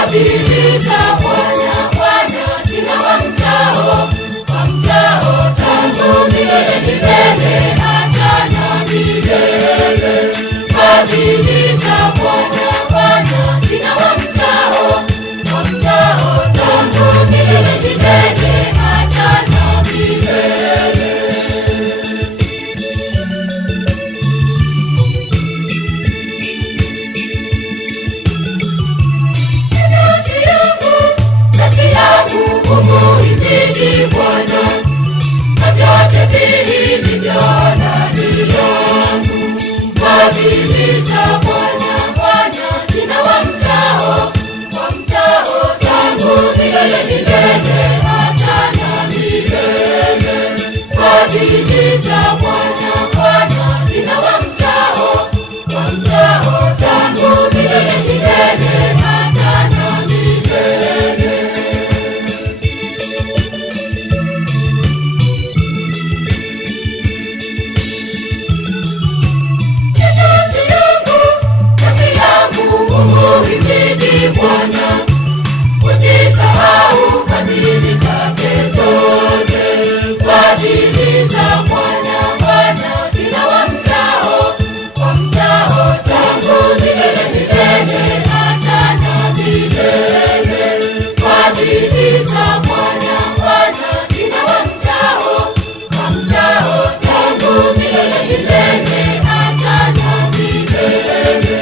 Fadhili za Bwana, Bwana zina wamchao tangu milele milele hata na milele. Fadhili za Bwana, Bwana zina wamchao tangu milele milele hata na milele. Umuhimidi Bwana, na vyote vilivyo ndani yangu. Fadhili za Bwana, Bwana zina wamchao tangu milele milele hata na milele. Fadhili za Bwana, Bwana zina wamchao tangu milele milele hata na milele. Umuhimidi Bwana, usisahau fadhili zake zote. Fadhili za Bwana, Bwana zina wamchao tangu milele milele hata na milele. Fadhili za Bwana, Bwana zina wamchao tangu milele milele hata na milele.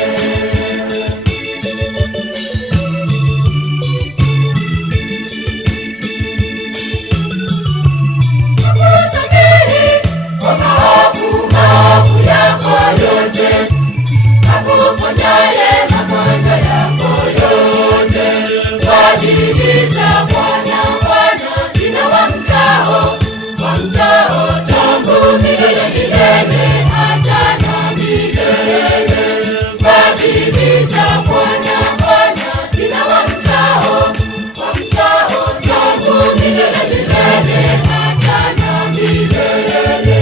Maovu yako yote, akuponyaye magonjwa yako yote. Fadhili za Bwana, Bwana zina wamchao tangu milele milele hata na milele. Fadhili za Bwana, Bwana zina wamchao tangu milele milele hata na milele.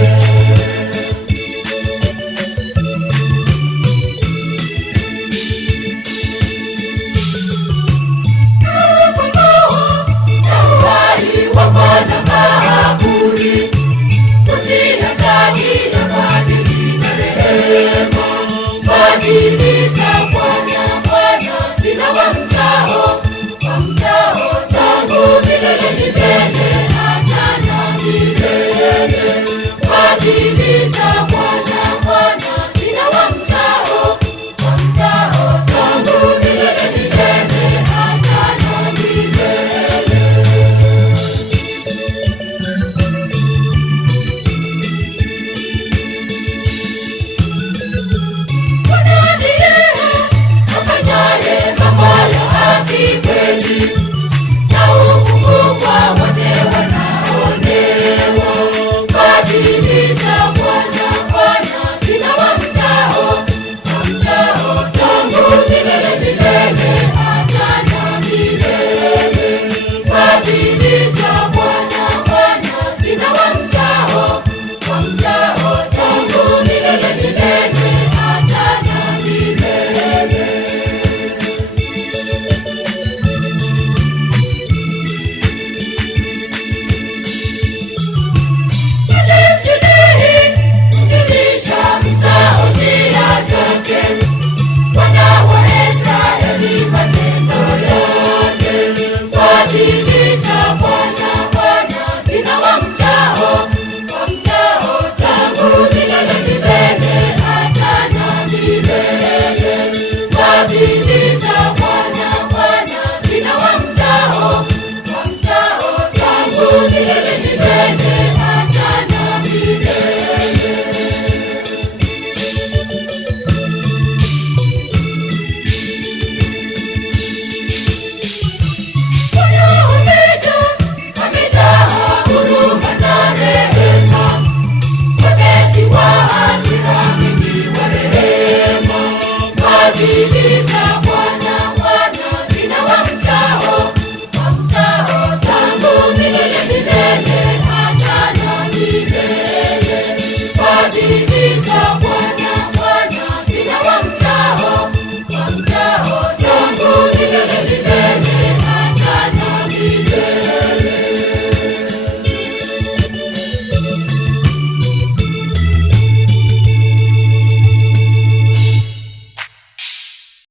Fadhili za Bwana, Bwana zina wamchao tangu milele milele.